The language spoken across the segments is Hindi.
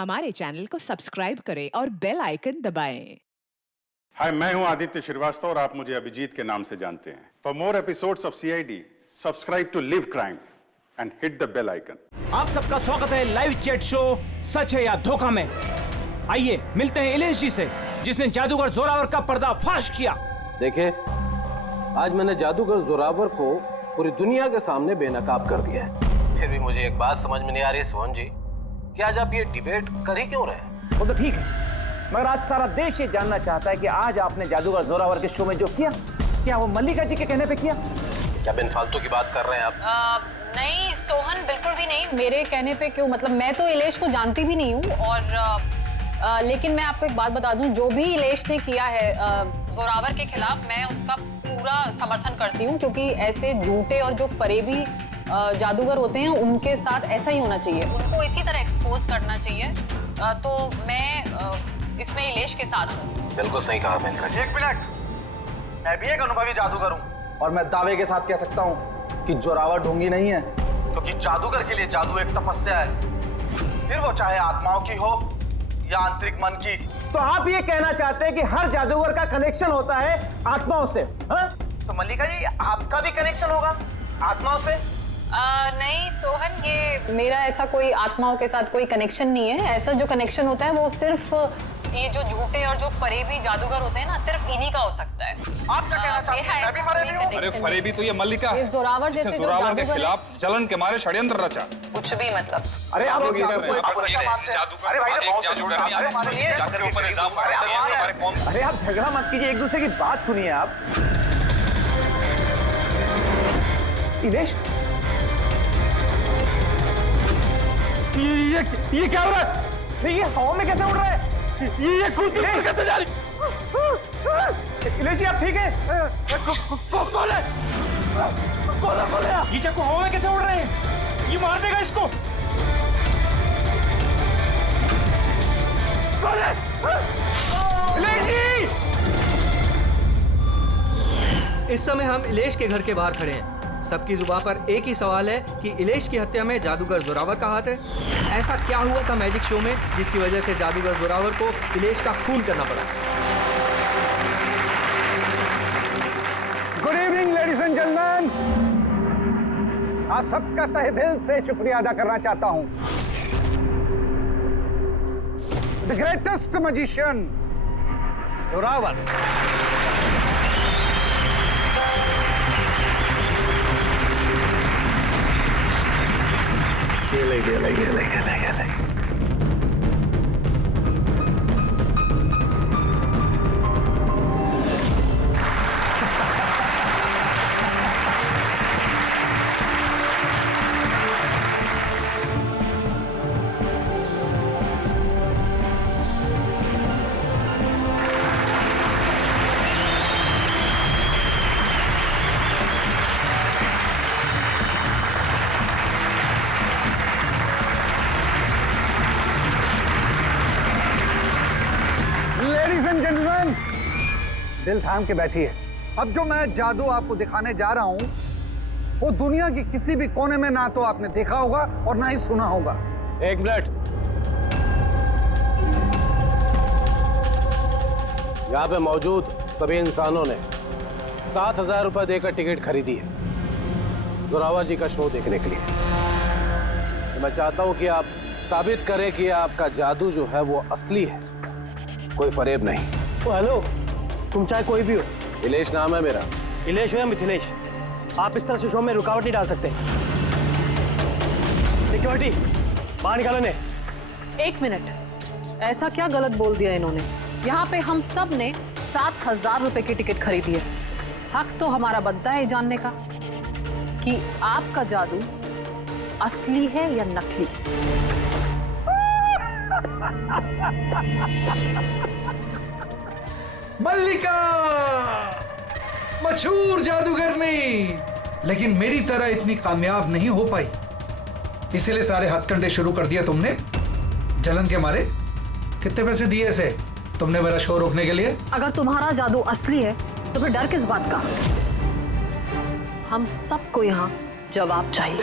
हमारे चैनल को सब्सक्राइब करें और बेल आइकन दबाएं। हाय, मैं हूं आदित्य श्रीवास्तव और आप मुझे अभिजीत के नाम से जानते हैं। For more episodes of CID, subscribe to live crime and hit the bell icon. आप सबका स्वागत है लाइव चैट शो सच है या धोखा में। आइए मिलते हैं इलेश जी से, जिसने जादूगर जोरावर का पर्दाफाश किया। देखिए, आज मैंने जादूगर जोरावर को पूरी दुनिया के सामने बेनकाब कर दिया है। फिर भी मुझे एक बात समझ में नहीं आ रही सोहन जी, कि आज आप ये डिबेट कर ही क्यों रहे? वो तो ठीक है, मगर आज सारा देश ये जानना चाहता है कि आज आपने जादूगर जोरावर के शो में जो किया, क्या वो मल्लिका जी के कहने पे किया? क्या बिन फालतू की बात कर रहे हैं आप? नहीं सोहन, बिल्कुल भी नहीं। मेरे कहने पे क्यों? मतलब मैं तो इलेश को जानती भी नहीं हूँ और लेकिन मैं आपको एक बात बता दूं, जो भी इलेश ने किया है जोरावर के खिलाफ, मैं उसका पूरा समर्थन करती हूँ, क्योंकि ऐसे झूठे और जो फरेबी जादूगर होते हैं उनके साथ ऐसा ही होना चाहिए, उनको इसी तरह एक्सपोज करना चाहिए। तो मैं इसमें इलेश के साथ हूँ। बिल्कुल सही कहा मैंने। एक मिनट, मैं भी एक अनुभवी जादूगर हूँ और मैं दावे के साथ कह सकता हूँ कि जोरावर ढोंगी नहीं है, क्योंकि जादूगर के लिए जादू एक तपस्या है, फिर वो चाहे आत्माओं की हो या आंतरिक मन की। तो आप ये कहना चाहते हैं कि हर जादूगर का कनेक्शन होता है आत्माओं से? हाँ? तो मल्लिका जी, आपका भी कनेक्शन होगा आत्माओं से? नहीं सोहन, ये मेरा ऐसा कोई आत्माओं के साथ कोई कनेक्शन नहीं है। ऐसा जो कनेक्शन होता है वो सिर्फ ये जो झूठे और जो फरेबी जादूगर होते हैं ना, सिर्फ इन्हीं का हो सकता है। आप क्या कहना चाहते हैं? मैं भी फरेबी हूँ? अरे फरेबी तो ये मल्लिका है, जोरावर जैसे जो जोरावर के जादूगर खिलाफ जलन के मारे षड्यंत्र रचा। कुछ भी मतलब। अरे आप लोग अरे आप झगड़ा मत कीजिए, एक दूसरे की बात सुनिए। आप इलेश, ये क्या हो रहा है? ये हवा में कैसे उड़ रहा है? ये कुछ कैसे जा रही? इलेश जी, आप ठीक है? कौन है? कौन है? ये चाकू हवा में कैसे उड़ रहे हैं? ये मार देगा इसको। कौन है? इलेश जी! इस समय हम इलेश के घर के बाहर खड़े हैं। सबकी जुबान पर एक ही सवाल है कि इलेश की हत्या में जादूगर जोरावर का हाथ है। ऐसा क्या हुआ था मैजिक शो में जिसकी वजह से जादूगर जोरावर को इलेश का खून करना पड़ा? Good evening ladies and gentleman, आप सबका तहे दिल से शुक्रिया अदा करना चाहता हूं। द ग्रेटेस्ट मैजिशियन जोरावर गेले। दिल थाम के बैठिए। अब जो मैं जादू आपको दिखाने जा रहा हूं, वो दुनिया की किसी भी कोने में ना तो आपने देखा होगा और ना ही सुना होगा। एक मिनट, यहाँ पे मौजूद सभी इंसानों ने 7,000 रुपए देकर टिकट खरीदी है जोरावर जी का शो देखने के लिए। तो मैं चाहता हूं कि आप साबित करें कि आपका जादू जो है वो असली है, कोई फरेब नहीं। ओ हेलो, तुम चाहे कोई भी हो। इलेश नाम है मेरा। इलेश हो या मिथिलेश, आप इस तरह से शो में रुकावट नहीं डाल सकते। सिक्योरिटी, बाहर निकालो इन्हें। एक मिनट, ऐसा क्या गलत बोल दिया इन्होंने? यहाँ पे हम सब ने 7,000 रुपए की टिकट खरीदी है। हक तो हमारा बनता है जानने का कि आपका जादू असली है या नकली। मल्लिका मशहूर जादूगरनी, लेकिन मेरी तरह इतनी कामयाब नहीं हो पाई, इसीलिए सारे हथकंडे शुरू कर दिया तुमने जलन के मारे। कितने पैसे दिए इसे तुमने मेरा शो रोकने के लिए? अगर तुम्हारा जादू असली है तो फिर डर किस बात का? हम सबको यहाँ जवाब चाहिए।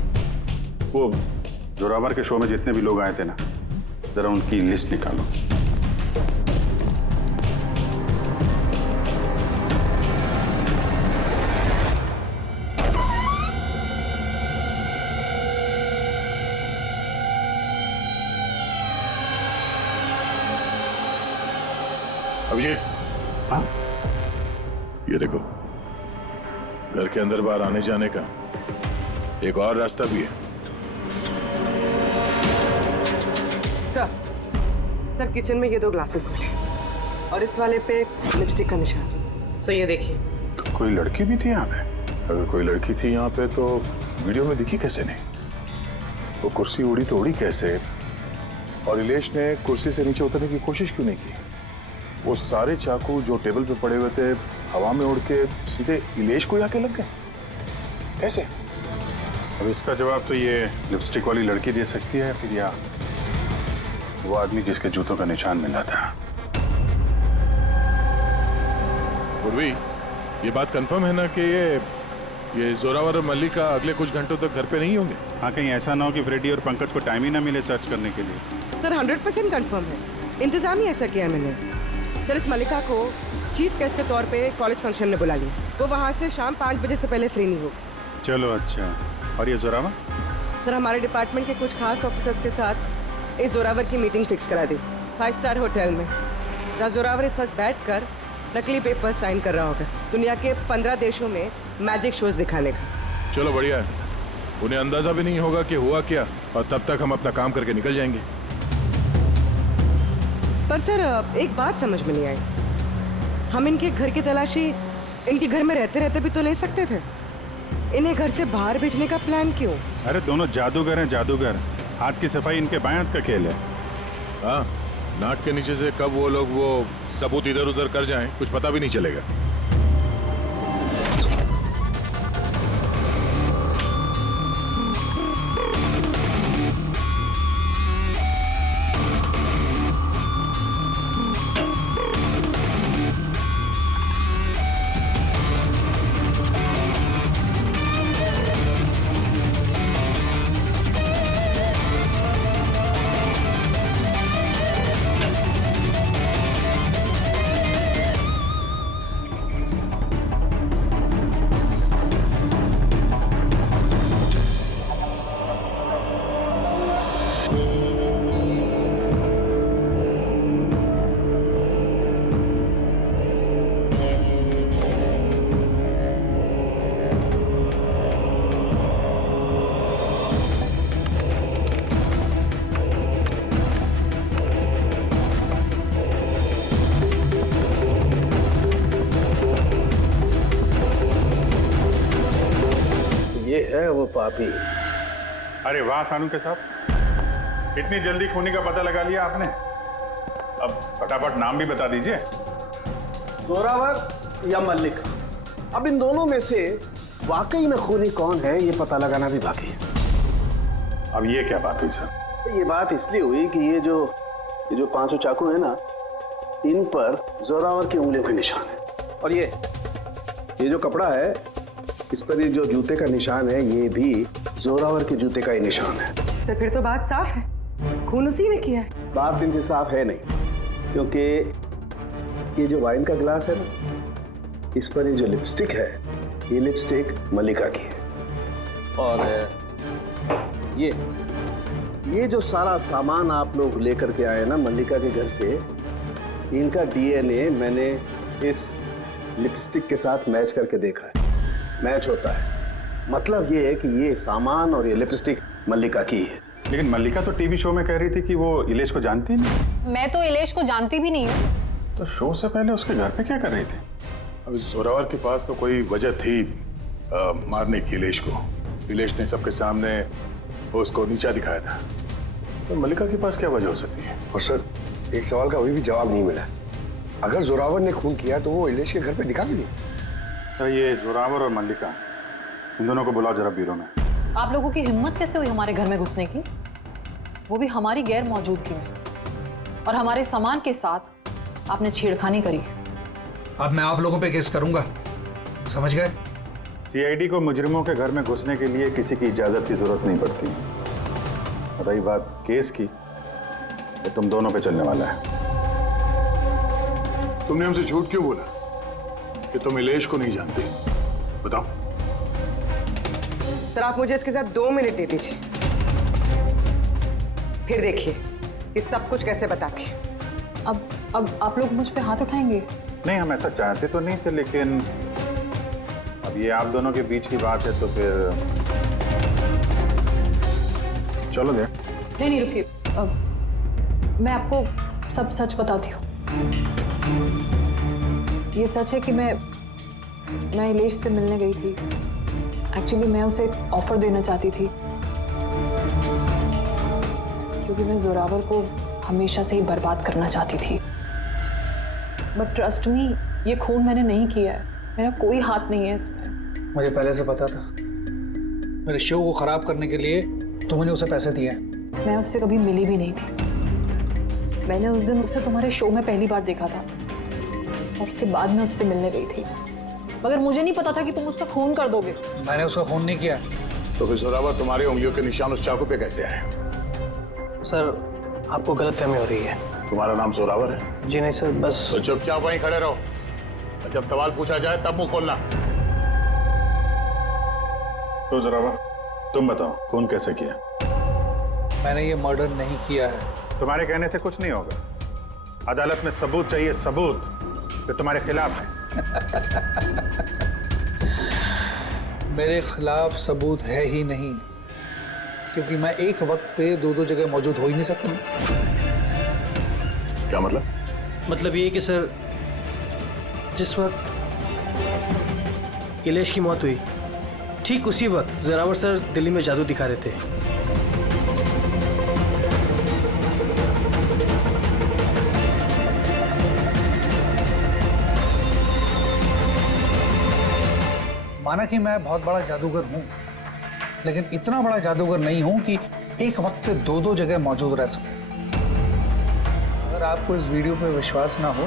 वो जोरावर के शो में जितने भी लोग आए थे ना, जरा उनकी लिस्ट निकालो। अभिजीत, हाँ? ये देखो, घर के अंदर बाहर आने जाने का एक और रास्ता भी है। सर किचन में ये 2 ग्लासेस मिले और इस वाले पे लिपस्टिक का निशान। सर ये देखिए। तो कोई लड़की भी थी यहाँ पे? अगर कोई लड़की थी यहाँ पे तो वीडियो में दिखी कैसे नहीं? वो कुर्सी उड़ी तो उड़ी कैसे? और इलेश ने कुर्सी से नीचे उतरने की कोशिश क्यों नहीं की? वो सारे चाकू जो टेबल पे पड़े हुए थे हवा में उड़ के सीधे इलेश को आके लग गए कैसे? अब इसका जवाब तो ये लिपस्टिक वाली लड़की दे सकती है, फिर या वो आदमी जिसके जूतों का निशान मिला था। पूर्वी, ये बात कंफर्म है ना कि ये जोरावर और मल्लिका अगले कुछ घंटों तक घर पे नहीं होंगे? हाँ, कहीं ऐसा ना हो कि फ्रेडी और पंकज को टाइम ही ना मिले सर्च करने के लिए। सर 100% कंफर्म है, इंतजाम ही ऐसा किया मैंने। सर इस मल्लिका को चीफ गेस्ट के तौर पे कॉलेज फंक्शन में बुला लिया। वो वहाँ से शाम 5 बजे से पहले फ्री नहीं होगी। चलो अच्छा। और ये जोरावर? सर हमारे डिपार्टमेंट के कुछ खास ऑफिसर्स के साथ इस जोरावर की मीटिंग फिक्स करा दी 5 स्टार होटल में, जहाँ जोरावर इस वक्त बैठ कर नकली पेपर साइन कर रहा होगा दुनिया के 15 देशों में मैजिक शोज दिखाने का। चलो बढ़िया है, उन्हें अंदाजा भी नहीं होगा कि हुआ क्या, और तब तक हम अपना काम करके निकल जाएंगे। पर सर एक बात समझ में नहीं आई, हम इनके घर की तलाशी इनके घर में रहते रहते भी तो ले सकते थे, इन्हें घर से बाहर भेजने का प्लान क्यों? अरे दोनों जादूगर हैं, जादूगर। हाथ की सफाई इनके बाएं हाथ का खेल है। हाँ, नाक के नीचे से कब वो लोग वो सबूत इधर उधर कर जाएं कुछ पता भी नहीं चलेगा। है वो पापी। अरे वाह सानू के साहब, इतनी जल्दी खूनी का पता लगा लिया आपने। अब फटाफट नाम भी बता दीजिए। जोरावर या मल्लिका, अब इन दोनों में से वाकई में खूनी कौन है ये पता लगाना भी बाकी है। अब ये क्या बात हुई सर? ये बात इसलिए हुई कि ये जो 5 चाकू है ना, इन पर जोरावर की उंगलियों के निशान है, और ये जो कपड़ा है इस पर ये जो जूते का निशान है ये भी जोरावर के जूते का ही निशान है। तो फिर तो बात साफ है, खून उसी ने किया है। बात दिन से साफ है नहीं, क्योंकि ये जो वाइन का ग्लास है ना, इस पर ये जो लिपस्टिक है, ये लिपस्टिक मल्लिका की है, और ये जो सारा सामान आप लोग लेकर के आए ना मल्लिका के घर से, इनका डीएनए मैंने इस लिपस्टिक के साथ मैच करके देखा है, मैच होता है। मतलब ये है कि ये सामान और ये लिपस्टिक मल्लिका की है। लेकिन मल्लिका तो टीवी शो में कह रही थी कि वो इलेश को जानती नहीं। मैं तो इलेश को जानती भी नहीं हूँ। तो शो से पहले उसके घर पे क्या कर रही थी? अब जोरावर के पास तो कोई वजह थी मारने की इलेश को। इलेश ने सबके सामने उसको नीचा दिखाया था, तो मल्लिका के पास क्या वजह हो सकती है? और सर एक सवाल का अभी भी जवाब नहीं मिला, अगर जोरावर ने खून किया तो वो इलेश के घर पे दिखा भी नहीं। तो ये जोरावर और मल्लिका, इन दोनों को बुलाओ जरा ब्यूरो में। आप लोगों की हिम्मत कैसे हुई हमारे घर में घुसने की, वो भी हमारी गैर मौजूदगी में, और हमारे सामान के साथ आपने छेड़खानी करी। अब मैं आप लोगों पे केस करूंगा, समझ गए? सीआईडी को मुजरिमों के घर में घुसने के लिए किसी की इजाजत की जरूरत नहीं पड़ती। रही बात केस की, तो तुम दोनों पे चलने वाला है। तुमने हमसे झूठ क्यों बोला कि तुम इलेश को नहीं जानते? बताओ। सर आप मुझे इसके साथ 2 मिनट दे दीजिए, फिर देखिए ये सब कुछ कैसे बताती है। अब आप लोग मुझ पे हाथ उठाएंगे? नहीं, हम ऐसा चाहते तो नहीं थे, लेकिन अब ये आप दोनों के बीच की बात है तो फिर चलो गए। नहीं रुकिए, मैं आपको सब सच बताती हूँ। ये सच है कि मैं इलेश से मिलने गई थी। एक्चुअली मैं उसे एक ऑफर देना चाहती थी, क्योंकि मैं जोरावर को हमेशा से ही बर्बाद करना चाहती थी। बट ट्रस्ट मी, ये खून मैंने नहीं किया है, मेरा कोई हाथ नहीं है इसमें। मुझे पहले से पता था। मेरे शो को खराब करने के लिए तुमने उसे पैसे दिए। मैं उससे कभी मिली भी नहीं थी। मैंने उस दिन उसे तुम्हारे शो में पहली बार देखा था और उसके बाद मैं उससे मिलने गई थी, मगर मुझे नहीं पता था कि तुम उसका खून कर दोगे। मैंने उसका खून नहीं किया। तो फिर जोरावर तुम्हारी उंगलियों के निशान उस चाकू पे कैसे आए? सर आपको गलतफहमी हो रही है। तुम्हारा नाम जोरावर है? जी नहीं सर, बस। तो चुपचाप वहीं खड़े रहो, और जब सवाल पूछा जाए तब मुंह खोलना। तो जोरावर तुम बताओ, खून कैसे किया? मैंने ये मर्डर नहीं किया है। तुम्हारे कहने से कुछ नहीं होगा। अदालत में सबूत चाहिए, सबूत जो तुम्हारे खिलाफ है। मेरे खिलाफ सबूत है ही नहीं, क्योंकि मैं एक वक्त पे 2 जगह मौजूद हो ही नहीं सकता। क्या मतलब? मतलब ये कि सर, जिस वक्त इलेश की मौत हुई, ठीक उसी वक्त जोरावर सर दिल्ली में जादू दिखा रहे थे। माना कि मैं बहुत बड़ा जादूगर हूं, लेकिन इतना बड़ा जादूगर नहीं हूं कि एक वक्त पे 2 जगह मौजूद रह सकूं। अगर आपको इस वीडियो पे विश्वास ना हो,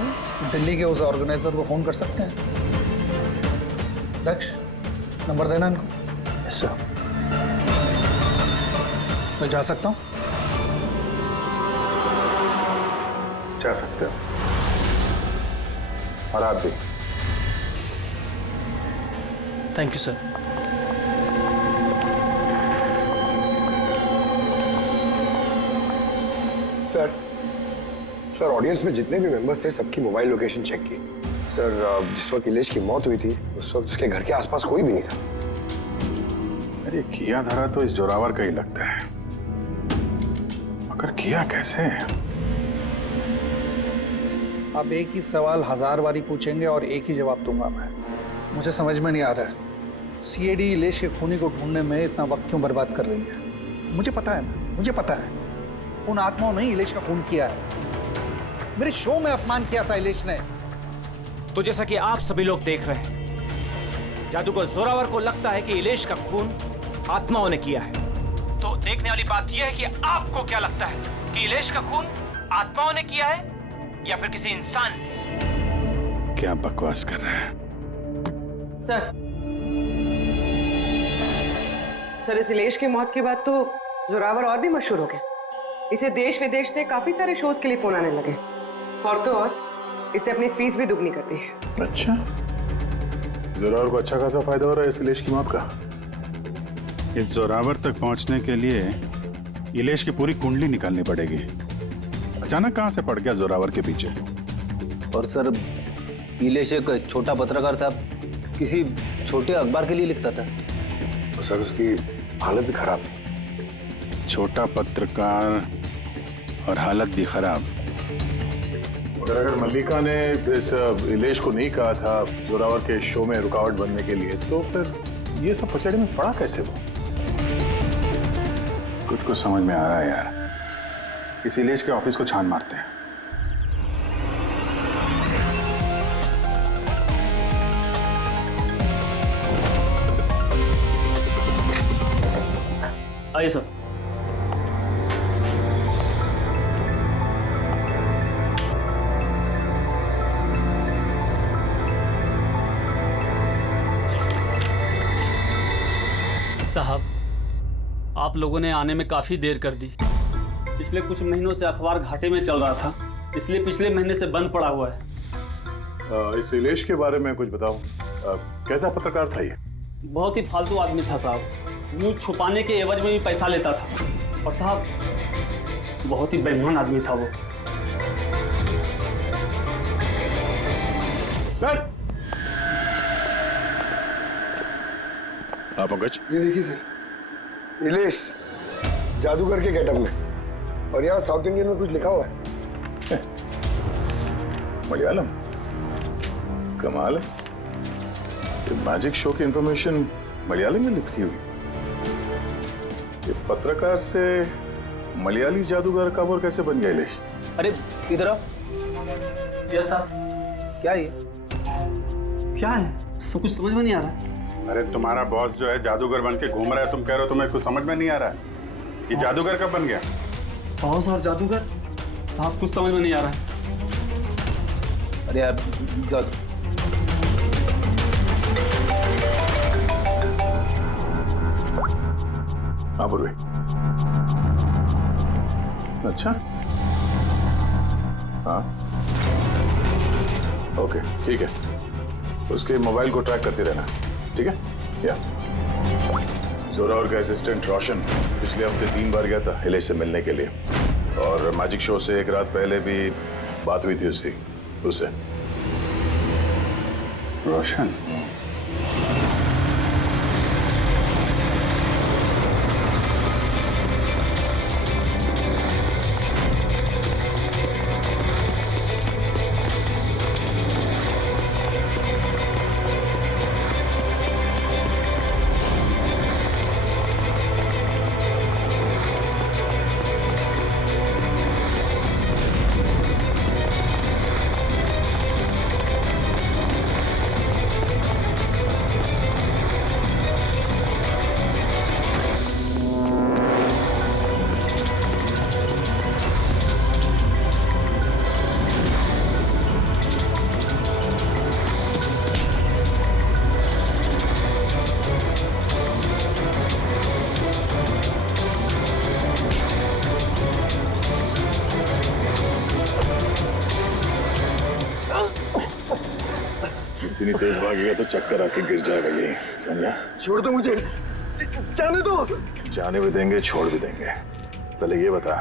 दिल्ली के उस ऑर्गेनाइजर को फोन कर सकते हैं। दक्ष, नंबर देना इनको। Yes sir. मैं जा सकता हूं? जा सकते हो, और आप भी। Thank you sir. Sir audience में जितने भी मेंबर्स थे सबकी मोबाइल लोकेशन चेक की। सर जिस वक्त इलेश की मौत हुई थी उस वक्त उसके घर के आसपास कोई भी नहीं था। अरे किया धरा तो इस जोरावर का ही लगता है, मगर किया कैसे? आप एक ही सवाल 1000 बारी पूछेंगे और एक ही जवाब दूंगा मैं। मुझे समझ में नहीं आ रहा है सीआईडी इलेश के खूनी को ढूंढने में इतना वक्त क्यों बर्बाद कर रही है। मुझे पता है ना, मुझे पता है उन आत्माओं ने इलेश का खून किया है। मेरे शो में अपमान किया था इलेश ने। तो जैसा कि आप सभी लोग देख रहे हैं, जादूगर जोरावर को लगता है कि इलेश का खून आत्माओं ने किया है। तो देखने वाली बात यह है कि आपको क्या लगता है कि इलेश का खून आत्माओं ने किया है या फिर किसी इंसान ने? क्या बकवास कर रहे हैं सर इस इलेश की मौत के बाद तो जोरावर और भी मशहूर हो गए। इसे देश विदेश से काफी सारे शोज के लिए फोन आने लगे, और तो और इसने अपनी फीस भी दुगनी कर दी है। अच्छा, जोरावर को अच्छा खासा फायदा हो रहा है इस इलेश की मौत का। इस जोरावर तक पहुंचने के लिए इलेश की पूरी कुंडली निकालनी पड़ेगी। अचानक कहां से पड़ गया जोरावर के पीछे? और सर, इलेश एक छोटा पत्रकार था, किसी छोटे अखबार के लिए लिखता था। और सर उसकी हालत भी खराब है। छोटा पत्रकार और हालत भी खराब। मगर अगर मल्लिका ने इस इलेश को नहीं कहा था जोरावर के शो में रुकावट बनने के लिए, तो फिर ये सब पचड़े में पड़ा कैसे वो? कुछ समझ में आ रहा है यार। इस इलेश के ऑफिस को छान मारते हैं। आइए सर। साहब, आप लोगों ने आने में काफ़ी देर कर दी। पिछले कुछ महीनों से अखबार घाटे में चल रहा था, इसलिए पिछले महीने से बंद पड़ा हुआ है। इस इलेश के बारे में कुछ बताओ। कैसा पत्रकार था ये? बहुत ही फालतू आदमी था साहब। न्यूज छुपाने के एवज में भी पैसा लेता था। और साहब बहुत ही बेईमान आदमी था वो। सर। हाँ पंकज। ये देखिए सर, इलेश जादूगर के गेटअप में, और यहाँ साउथ इंडियन में कुछ लिखा हुआ है। मलयालम। कमाल है, ये मैजिक शो की इंफॉर्मेशन मलयालम में लिखी हुई। ये पत्रकार से मलयाली जादूगर कब और कैसे बन गया इलेश? अरे इधर आओ। यस साहब। क्या ये? क्या है? सब कुछ समझ में नहीं आ रहा है। अरे तुम्हारा बॉस जो है जादूगर बन के घूम रहा है, तुम कह रहे हो तुम्हें कुछ समझ में नहीं आ रहा है। ये जादूगर कब बन गया? बॉस और जादूगर साहब कुछ समझ में नहीं आ रहा है। अरे यार जादू। हाँ पूर्वी। अच्छा हाँ ओके ठीक है, उसके मोबाइल को ट्रैक करते रहना, ठीक है? या जोरावर का असिस्टेंट रोशन पिछले हफ्ते 3 बार गया था इलेश से मिलने के लिए, और मैजिक शो से एक रात पहले भी बात हुई थी उससे। रोशन? इतनी तेज भागेगा तो चक्कर आके गिर जाएगा ये, समझा? छोड़ दो मुझे, जाने दो। जाने भी देंगे, छोड़ भी देंगे। पहले ये बता,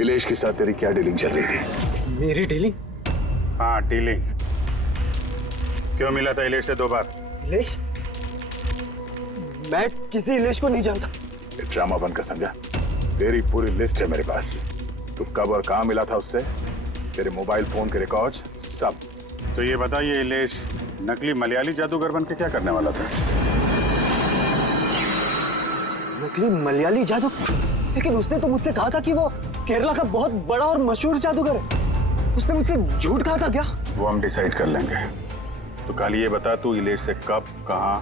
इलेश के साथ तेरी क्या डीलिंग चल रही थी? मेरी डीलिंग? हाँ डीलिंग। क्यों मिला था इलेश से 2 बार? इलेश? मैं किसी इलेश को नहीं जानता। ये ड्रामा बंद कर, समझा? तेरी पूरी लिस्ट है मेरे पास। तू कब और कहाँ मिला था उससे, तेरे मोबाइल फोन के रिकॉर्ड्स सब। तो ये बता, ये इलेश नकली मलयाली जादूगर बन के क्या करने वाला था? नकली मलयाली जादू? लेकिन उसने तो मुझसे कहा था कि वो केरला का बहुत बड़ा और मशहूर जादूगर है। उसने मुझसे झूठ कहा था क्या? वो हम डिसाइड कर लेंगे। तो कल ये बता, तू इलेश से कब, कहाँ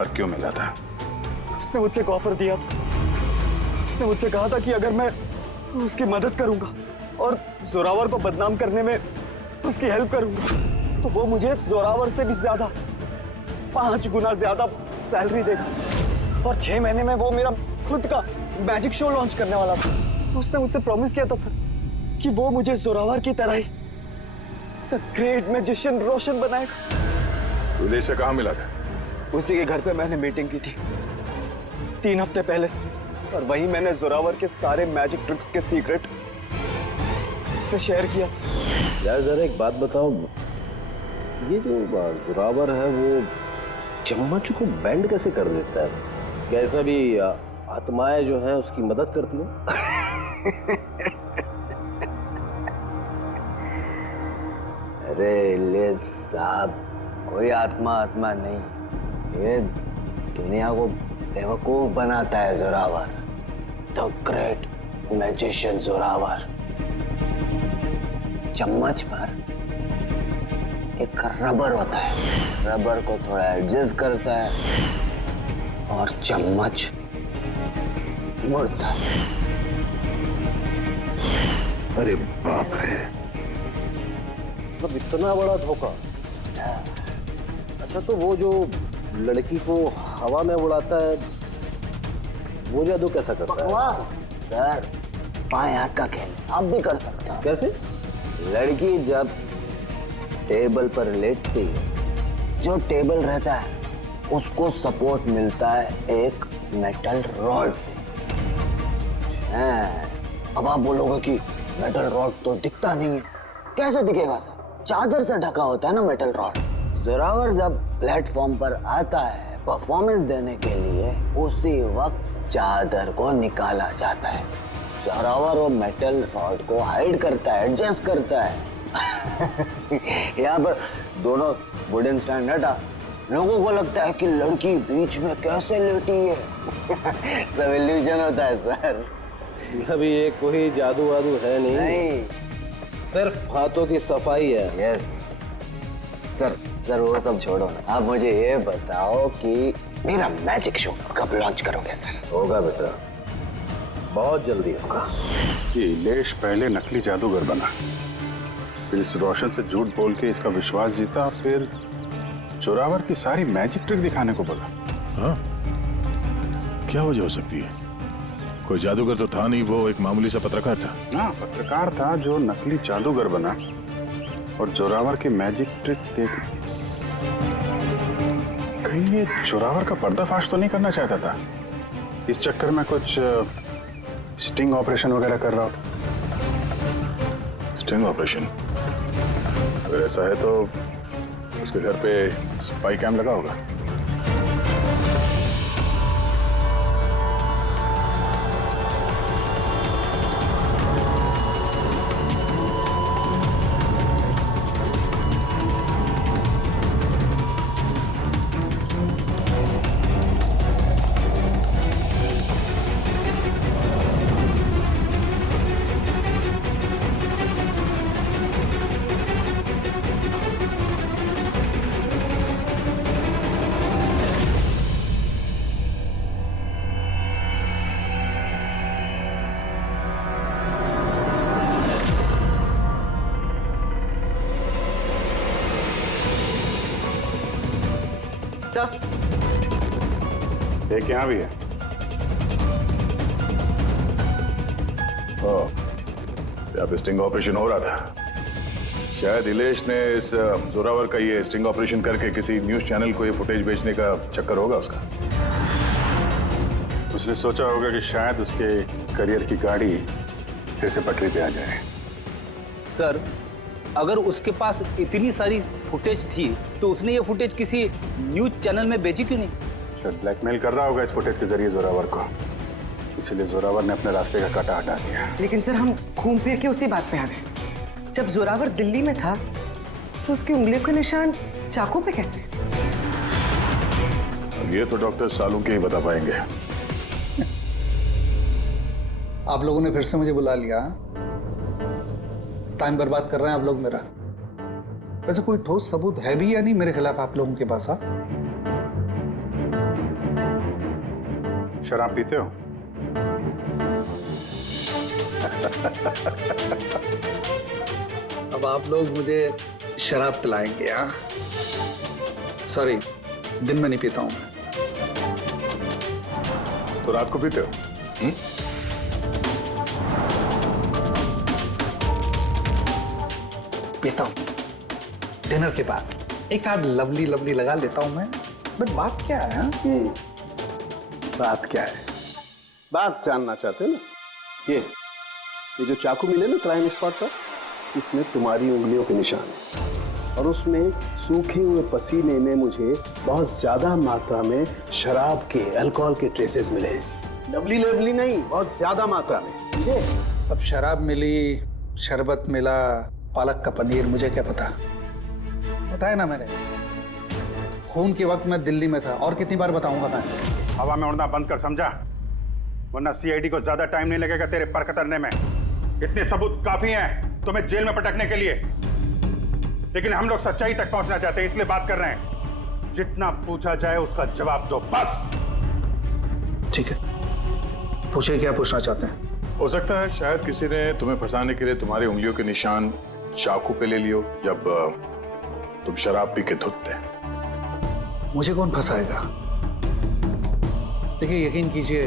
और क्यों मिला था? उसने मुझसे एक ऑफर दिया था। उसने मुझसे कहा था कि अगर मैं उसकी मदद करूंगा और जोरावर को बदनाम करने में उसकी हेल्प करूंगा, तो वो मुझे जोरावर से भी ज्यादा 5 गुना ज्यादा सैलरी देगा। और 6 महीने में वो मेरा खुद का मैजिक शो लॉन्च करने वाला था। उसने मुझसे प्रॉमिस किया था सर कि वो मुझे जोरावर की तरह ही द ग्रेट मैजिशियन रोशन बनाएगा। इलेश से कहाँ मिला था? उसी के घर पे मैंने मीटिंग की थी 3 हफ्ते पहले सर, और वहीं मैंने जोरावर के सारे मैजिक ट्रिक्स के सीक्रेट उससे शेयर किया सर। यार जरा एक बात बताओ, ये जो जोरावर है वो चम्मच को बैंड कैसे कर देता है? क्या इसमें भी आत्माएं जो हैं उसकी मदद करती हैं? अरे इलेश साहब, कोई आत्मा नहीं, ये दुनिया को बेवकूफ बनाता है Zorawar, the great magician Zorawar. चम्मच पर एक रबर होता है, रबर को थोड़ा एडजस्ट करता है और चम्मच मुड़ता है। अरे बाप रे, मतलब इतना बड़ा धोखा। अच्छा तो वो जो लड़की को हवा में उड़ाता है वो जादू कैसा करता है? बकवास सर, बाएं हाथ का खेल आप भी कर सकते हो। कैसे? लड़की जब टेबल पर लेटती है, जो टेबल रहता है उसको सपोर्ट मिलता है एक मेटल रॉड से। अब आप बोलोगे कि मेटल रॉड तो दिखता नहीं है, कैसे दिखेगा सर? चादर से ढका होता है ना मेटल रॉड। जोरावर जब प्लेटफॉर्म पर आता है परफॉर्मेंस देने के लिए, उसी वक्त चादर को निकाला जाता है। जोरावर वो मेटल रॉड को हाइड करता है, एडजस्ट करता है। यहाँ पर दोनों वुडन स्टैंड हटा, लोगों को लगता है कि लड़की बीच में कैसे लेटी है। सब इल्यूजन होता है सर। अभी ये कोई जादू वादू है नहीं, सिर्फ हाथों की सफाई है। यस सर, सर वो सब छोड़ो ना, आप मुझे ये बताओ कि मेरा मैजिक शो कब लॉन्च करोगे सर? होगा बेटा, बहुत जल्दी होगा। ये इलेश पहले नकली जादूगर बना, फिर इस रोशन से झूठ बोल के इसका विश्वास जीता, फिर जोरावर की सारी मैजिक ट्रिक दिखाने को बोला। हाँ, क्या वजह हो सकती है? कोई जादूगर तो था नहीं, वो एक मामूली सा पत्रकार था। हाँ, पत्रकार था जो नकली जादूगर बना और जोरावर की मैजिक ट्रिक देख। कहीं ये जोरावर का पर्दाफाश तो नहीं करना चाहता था? इस चक्कर में कुछ स्टिंग ऑपरेशन वगैरह कर रहा हो? Sting operation? अगर ऐसा है तो उसके घर पे स्पाई कैम लगा होगा। सर, एक यहाँ भी है। यहाँ पे स्टिंग ऑपरेशन हो रहा था। शायद इलेश ने इस जोरावर का ये स्टिंग ऑपरेशन करके किसी न्यूज चैनल को ये फुटेज बेचने का चक्कर होगा उसका। उसने सोचा होगा कि शायद उसके करियर की गाड़ी फिर से पटरी पे आ जाए। सर, अगर उसके पास इतनी सारी फुटेज थी तो उसने ये फुटेज किसी न्यूज चैनल में बेची क्यों नहीं? शायद ब्लैकमेल कर रहा होगा इस फुटेज के जरिए जोरावर को, इसीलिए जोरावर ने अपने रास्ते का कांटा हटा दिया। लेकिन सर, हम घूम फिर के उसी बात पे आ गए। जब जोरावर दिल्ली में था तो उसकी उंगलियों के निशान चाकू पे कैसे? अब ये तो डॉक्टर सालुंके ही बता पाएंगे। आप लोगों ने फिर से मुझे बुला लिया। टाइम बर्बाद कर रहे हैं आप लोग मेरा। वैसे कोई ठोस सबूत है भी या नहीं मेरे खिलाफ आप लोगों के पास? शराब पीते हो? अब आप लोग मुझे शराब पिलाएंगे? हाँ, सॉरी, दिन में नहीं पीता हूं मैं। तो रात को पीते हो? पीता हूं डिनर के बाद, एक आध लवली लवली लगा लेता हूं मैं। बट बात क्या है? बात क्या है? बात जानना चाहते हो ना? ये जो चाकू मिले ना क्राइम स्पॉट पर, इसमें तुम्हारी उंगलियों के निशान है और उसमें सूखे हुए पसीने में मुझे बहुत ज्यादा मात्रा में शराब के, अल्कोहल के ट्रेसेस मिले हैं। लवली लवली नहीं, बहुत ज्यादा मात्रा में। समझे? अब शराब मिली, शरबत मिला, पालक का पनीर, मुझे क्या पता? बताया ना मैंने, खून के वक्त मैं दिल्ली में था। और कितनी बार बताऊंगा मैं? हवा में उड़ना बंद कर, समझा? वरना सीआईडी को ज्यादा टाइम नहीं लगेगा तेरे पर कतरने में। इतने सबूत काफी हैं तुम्हें जेल में पटकने के लिए, लेकिन हम लोग सच्चाई तक पहुंचना चाहते हैं, इसलिए बात कर रहे हैं। जितना पूछा जाए उसका जवाब दो, बस। ठीक है, पूछिए क्या पूछना चाहते हैं। हो सकता है शायद किसी ने तुम्हें फंसाने के लिए तुम्हारी उंगलियों के निशान चाकू पे ले लियो जब तुम शराब पी के धुत थे। मुझे कौन फंसाएगा? देखिए, यकीन कीजिए,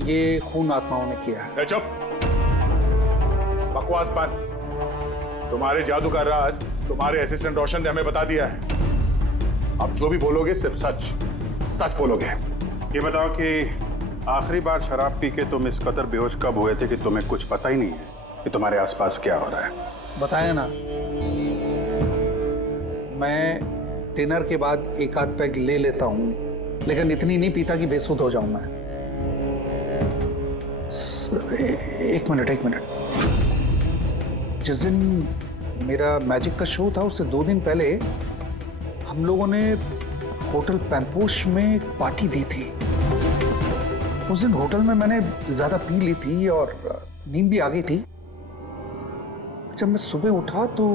ये खून आत्माओं ने किया है। चुप, बकवास बंद। तुम्हारे जादू का राज तुम्हारे असिस्टेंट रोशन ने हमें बता दिया है। अब जो भी बोलोगे सिर्फ सच सच बोलोगे। ये बताओ कि आखिरी बार शराब पी के तुम इस कदर बेहोश कब हुए थे कि तुम्हें कुछ पता ही नहीं है कि तुम्हारे आसपास क्या हो रहा है? बताया ना, मैं डिनर के बाद एक आध पैग ले लेता हूं, लेकिन इतनी नहीं पीता कि बेसुध हो जाऊं मैं। सर, एक मिनट। जिस दिन मेरा मैजिक का शो था उससे 2 दिन पहले हम लोगों ने होटल पैम्पोश में एक पार्टी दी थी। उस दिन होटल में मैंने ज्यादा पी ली थी और नींद भी आ गई थी। जब मैं सुबह उठा तो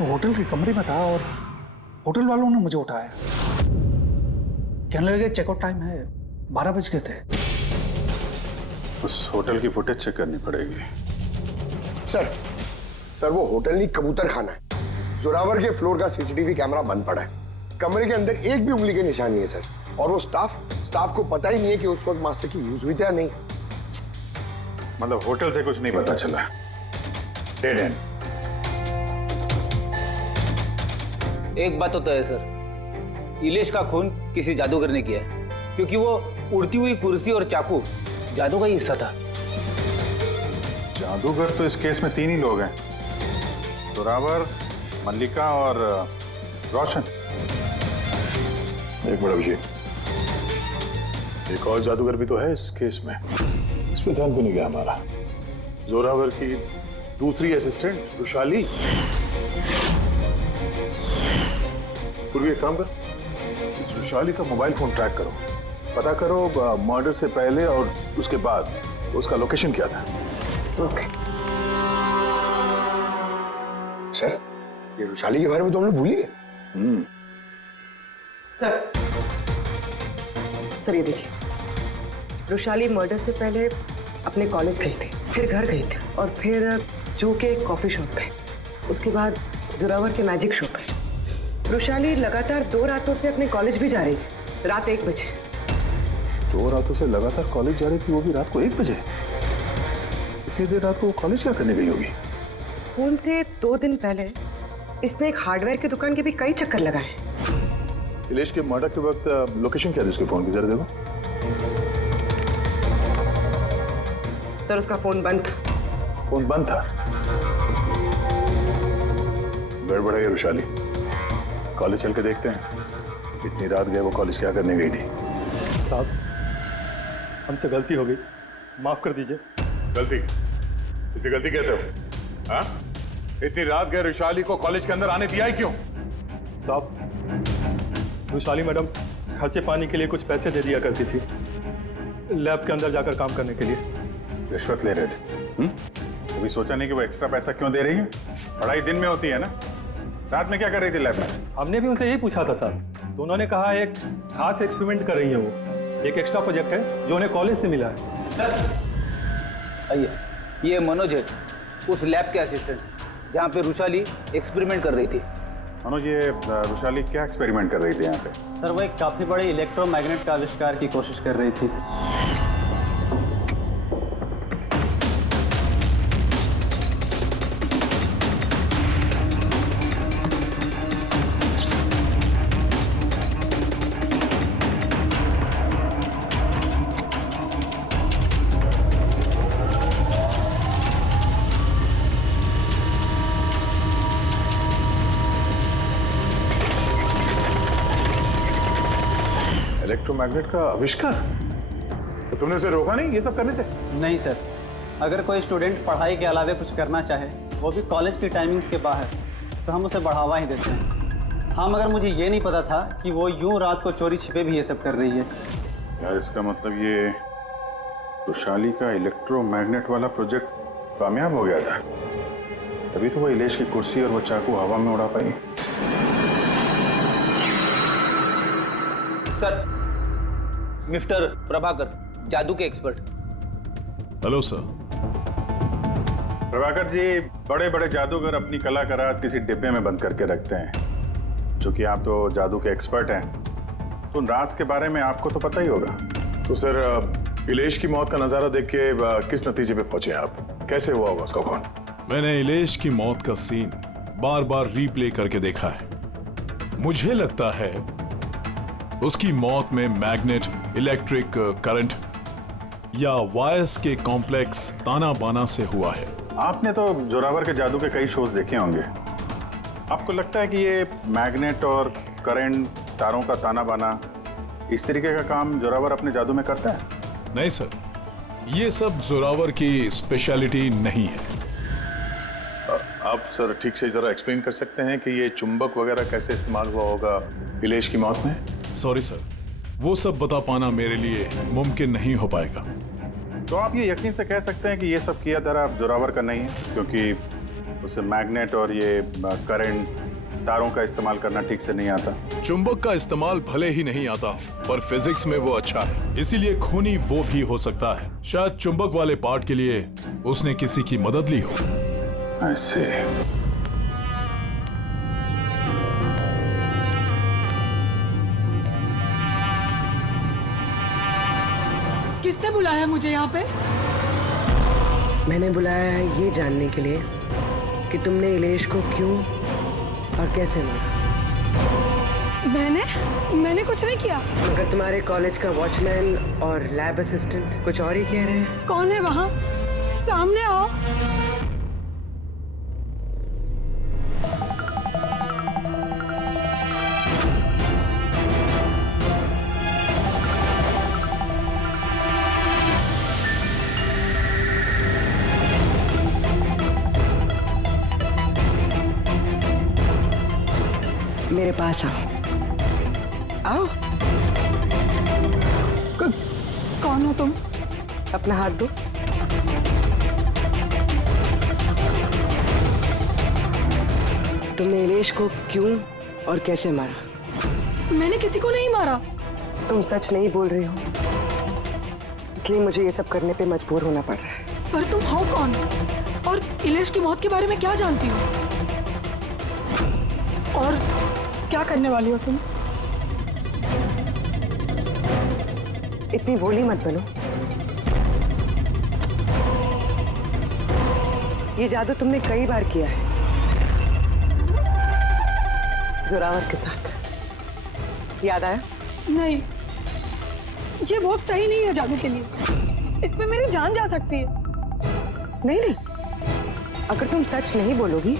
होटल के कमरे में था और होटल वालों ने मुझे उठाया। कहने लगे चेकआउट टाइम है, 12 बज गए थे। उस होटल की फुटेज चेक करनी पड़ेगी। सर वो होटल नहीं, कबूतर खाना है। जोरावर के फ्लोर का सीसीटीवी कैमरा बंद पड़ा है। कमरे के अंदर एक भी उंगली के निशान नहीं है सर। और वो स्टाफ को पता ही नहीं है कि उस वक्त मास्टर की यूज हुई थी या नहीं। मतलब होटल से कुछ नहीं पता चला? Dead and. एक बात तो तय है सर, इलेश का खून किसी जादूगर ने किया है, क्योंकि वो उड़ती हुई कुर्सी और चाकू जादू का ही हिस्सा था। जादूगर तो इस केस में 3 ही लोग हैं, जोरावर, मल्लिका और रोशन। एक बड़ा विजय, एक और जादूगर भी तो है इस केस में। इस पे ध्यान क्यों नहीं गया हमारा? जोरावर की दूसरी असिस्टेंट रुशाली। पूर्वी एक काम कर, इस रुशाली का मोबाइल फोन ट्रैक करो, पता करो मर्डर से पहले और उसके बाद उसका लोकेशन क्या था। ओके सर, ये रुशाली के बारे में तो हम लोग भूल ही गए। सर ये देखिए, रुशाली मर्डर से पहले अपने कॉलेज गई थी, फिर घर गई थी और फिर जू के कॉफी शॉप पे, उसके बाद जोरावर के मैजिक शो पे। रुशाली लगातार 2 रातों से अपने कॉलेज भी जा रही थी, रात 1 बजे। 2 रातों से लगातार कॉलेज जा रही थी, वो भी रात को 1 बजे? इतनी देर रात को वो कॉलेज क्या करने गई होगी? खून से 2 दिन पहले इसने एक हार्डवेयर की दुकान के भी कई चक्कर लगाए। इलेश के मर्डर के वक्त लोकेशन क्या थी उसके फोन की, जरा देखो। सर उसका फोन बंद था। फोन बंद था? गड़बड़ है रुशाली, कॉलेज चल के देखते हैं। इतनी रात गए वो कॉलेज क्या करने गई थी? साहब हमसे गलती हो गई, माफ कर दीजिए। गलती? इसे गलती कहते हो? हाँ? इतनी रात गए रुशाली को कॉलेज के अंदर आने दिया ही क्यों? साहब रुशाली मैडम खर्चे पानी के लिए कुछ पैसे दे दिया करती थी, लैब के अंदर जाकर काम करने के लिए। रिश्वत ले रहे थे? कभी सोचा नहीं कि वो एक्स्ट्रा पैसा क्यों दे रही है? पढ़ाई दिन में होती है ना, रात में क्या कर रही थी लैब में? हमने भी उनसे यही पूछा था साहब, तो उन्होंने कहा एक खास एक्सपेरिमेंट कर रही है वो, एक एक्स्ट्रा प्रोजेक्ट है जो उन्हें कॉलेज से मिला है। सर आइए, ये मनोज है, उस लैब के असिस्टेंट जहाँ पे रुशाली एक्सपेरिमेंट कर रही थी। मनोज, ये रुशाली क्या एक्सपेरिमेंट कर रही थी यहाँ पे? सर वो एक काफी बड़े इलेक्ट्रोमैग्नेट का आविष्कार की कोशिश कर रही थी। इलेक्ट्रोमैग्नेट का आविष्कार? तो तुमने उसे रोका नहीं ये सब करने से? नहीं सर, अगर कोई स्टूडेंट पढ़ाई के अलावा कुछ करना चाहे, वो भी कॉलेज की टाइमिंग्स के बाहर, तो हम उसे बढ़ावा ही देते हैं। हाँ, मगर मुझे ये नहीं पता था कि वो यूं रात को चोरी छिपे भी ये सब कर रही है। यार इसका मतलब ये रुशाली का इलेक्ट्रोमैग्नेट वाला प्रोजेक्ट कामयाब हो गया था, तभी तो वो इलेश की कुर्सी और वो चाकू हवा में उड़ा पाई। सर, मिस्टर प्रभाकर, जादू के expert. Hello sir. Prabhakar ji, बड़े बड़े जादूगर अपनी कला का राज किसी डिब्बे में बंद करके रखते हैं। चूंकि आप तो जादू के एक्सपर्ट हैं, तो उन राज के बारे में आपको तो पता ही होगा। तो सर इलेश की मौत का नजारा देख के किस नतीजे पे पहुंचे आप? कैसे हुआ होगा उसका खून? मैंने इलेश की मौत का सीन बार बार रीप्ले करके देखा है। मुझे लगता है उसकी मौत में मैग्नेट, इलेक्ट्रिक करंट या वायर्स के कॉम्प्लेक्स ताना बाना से हुआ है। आपने तो जोरावर के जादू के कई शोज देखे होंगे। आपको लगता है कि ये मैग्नेट और करंट, तारों का ताना बाना, इस तरीके का काम जोरावर अपने जादू में करता है? नहीं सर, ये सब जोरावर की स्पेशलिटी नहीं है। आप सर ठीक से जरा एक्सप्लेन कर सकते हैं कि ये चुंबक वगैरह कैसे इस्तेमाल हुआ होगा इलेश की मौत में? सॉरी सर, वो सब बता पाना मेरे लिए मुमकिन नहीं हो पाएगा। तो आप ये यकीन से कह सकते हैं कि ये सब किया धरा जोरावर का नहीं है, क्योंकि उसे मैग्नेट और ये करंट, तारों का इस्तेमाल करना ठीक से नहीं आता। चुंबक का इस्तेमाल भले ही नहीं आता, पर फिजिक्स में वो अच्छा है, इसीलिए खूनी वो भी हो सकता है। शायद चुंबक वाले पार्ट के लिए उसने किसी की मदद ली हो। ऐसे किसने बुलाया मुझे यहाँ पे? मैंने बुलाया है ये जानने के लिए कि तुमने इलेश को क्यों और कैसे मारा। मैंने कुछ नहीं किया। मगर तुम्हारे कॉलेज का वॉचमैन और लैब असिस्टेंट कुछ और ही कह रहे हैं। कौन है वहाँ? सामने आओ। मेरे पास आओ। आओ। कौन हो तुम? अपना हाथ दो। तुमने इलेश को क्यों और कैसे मारा? मैंने किसी को नहीं मारा। तुम सच नहीं बोल रही हो, इसलिए मुझे ये सब करने पे मजबूर होना पड़ रहा है। पर तुम हो कौन और इलेश की मौत के बारे में क्या जानती हो? और क्या करने वाली हो तुम? इतनी भोली मत बनो। ये जादू तुमने कई बार किया है, जोरावर के साथ। याद आया? नहीं, ये बहुत सही नहीं है जादू के लिए। इसमें मेरी जान जा सकती है। नहीं, अगर तुम सच नहीं बोलोगी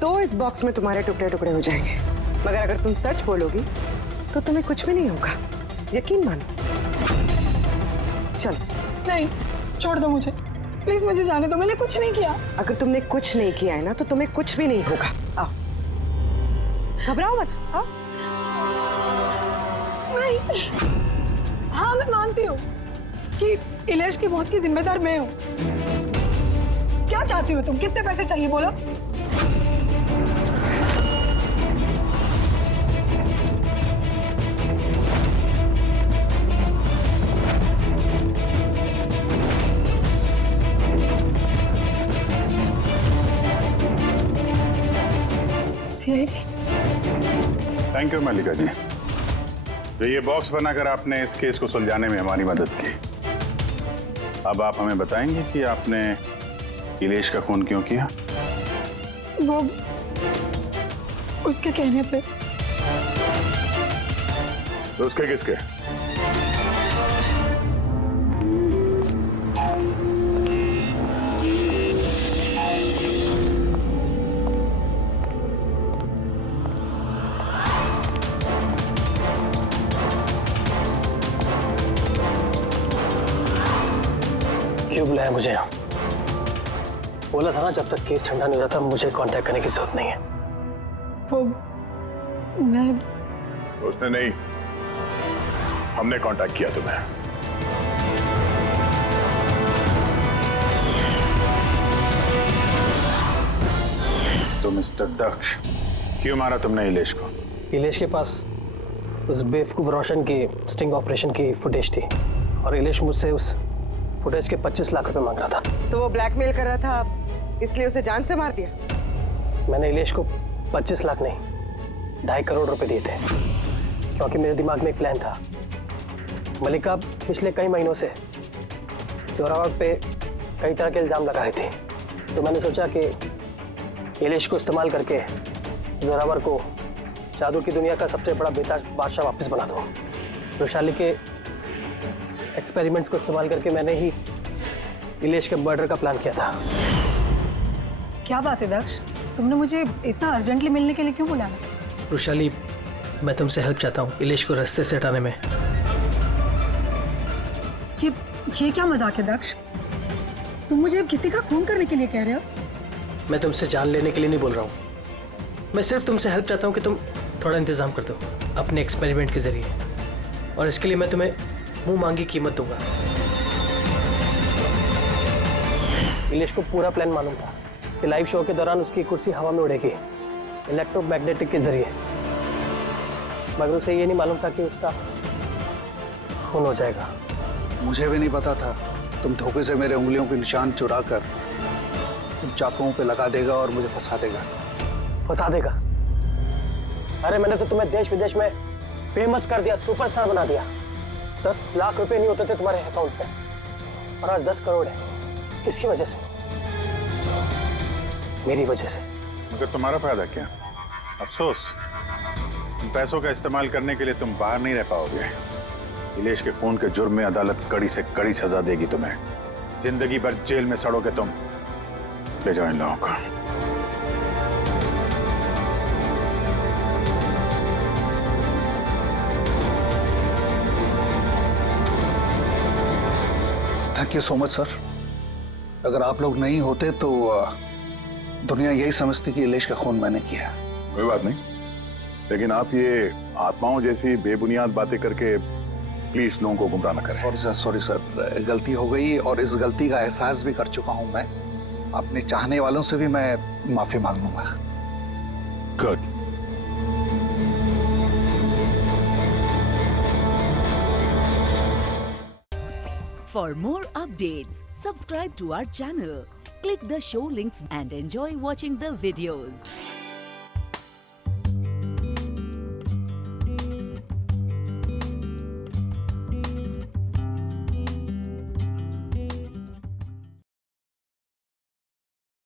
तो इस बॉक्स में तुम्हारे टुकड़े टुकड़े हो जाएंगे, मगर अगर तुम सच बोलोगी तो तुम्हें कुछ भी नहीं होगा। यकीन मानो। चलो। नहीं, छोड़ दो मुझे, प्लीज मुझे जाने दो। मैंने कुछ नहीं किया। अगर तुमने कुछ नहीं किया है ना तो तुम्हें कुछ भी नहीं होगा। आओ, घबराओ मत। आओ। नहीं। हाँ, मैं मानती हूँ कि इलेश की मौत की जिम्मेदार मैं हूँ। क्या चाहती हो तुम? कितने पैसे चाहिए बोलो? थैंक यू मल्लिका जी। तो ये बॉक्स बनाकर आपने इस केस को सुलझाने में हमारी मदद की। अब आप हमें बताएंगे कि आपने इलेश का खून क्यों किया? वो उसके कहने पे। तो उसके किसके? क्यों बुलाया मुझे यहाँ? बोला था ना जब तक केस ठंडा नहीं हो जाता मुझे कांटेक्ट करने की जरूरत नहीं है। वो मैं उसने नहीं, हमने कांटेक्ट किया तुम्हें। तो मिस्टर दक्ष, क्यों मारा तुमने इलेश को? इलेश के पास उस बेवकूफ रोशन की स्टिंग ऑपरेशन की फुटेज थी और इलेश मुझसे उस फुटेज के 25 लाख रुपए मांग रहा था। तो वो ब्लैकमेल कर रहा था, इसलिए उसे जान से मार दिया? मैंने इलेश को 25 लाख नहीं 2.5 करोड़ रुपए दिए थे, क्योंकि मेरे दिमाग में एक प्लान था मलिका पिछले कई महीनों से जोरावर पे कई तरह के इल्जाम लगा रही थी, तो मैंने सोचा कि इलेश को इस्तेमाल करके जोरावर को जादू की दुनिया का सबसे बड़ा बेताज बादशाह वापस बना दो। वैशाली के एक्सपेरिमेंट्स को इस्तेमाल करके मैंने ही इलेश के मर्डर का प्लान किया था। क्या बात है दक्ष, तुमने मुझे इतना अर्जेंटली मिलने के लिए क्यों बुलाया? वैशाली, मैं तुमसे हेल्प चाहता हूँ इलेश को रास्ते से हटाने में। ये क्या मजाक है दक्ष? तुम मुझे अब किसी का खून करने के लिए कह रहे हो? मैं तुमसे जान लेने के लिए नहीं बोल रहा हूँ, मैं सिर्फ तुमसे हेल्प चाहता हूँ कि तुम थोड़ा इंतजाम कर दो अपने एक्सपेरिमेंट के जरिए, और इसके लिए मैं तुम्हें मुंह मांगी कीमत दूंगा। इलेश को पूरा प्लान मालूम था कि लाइव शो के दौरान उसकी कुर्सी हवा में उड़ेगी इलेक्ट्रोमैग्नेटिक के जरिए, मगर उसे ये नहीं मालूम था कि उसका खून हो जाएगा। मुझे भी नहीं पता था तुम धोखे से मेरे उंगलियों के निशान चुरा कर तुम चाकुओं पे लगा देगा और मुझे फंसा देगा। फंसा देगा? अरे मैंने तो तुम्हें देश विदेश में फेमस कर दिया, सुपरस्टार बना दिया। 10 लाख रुपए नहीं होते थे तुम्हारे अकाउंट पे, और आज 10 करोड़ है। किसकी वजह से? मेरी वजह से। मगर तुम्हारा फायदा क्या? अफसोस, पैसों का इस्तेमाल करने के लिए तुम बाहर नहीं रह पाओगे। इलेश के खून के जुर्म में अदालत कड़ी से कड़ी सजा देगी तुम्हें। जिंदगी भर जेल में सड़ोगे तुम। ले जाओ इन लोगों को। Thank you so much sir. अगर आप लोग नहीं होते तो दुनिया यही समझती कि इलेश का खून मैंने किया। कोई बात नहीं, लेकिन आप ये आत्माओं जैसी बेबुनियाद बातें करके प्लीज लोगों को गुमराह न करें। सॉरी सर, गलती हो गई और इस गलती का एहसास भी कर चुका हूं मैं। अपने चाहने वालों से भी मैं माफी मांग लूंगा। Good. For more updates, subscribe to our channel, click the show links and enjoy watching the videos.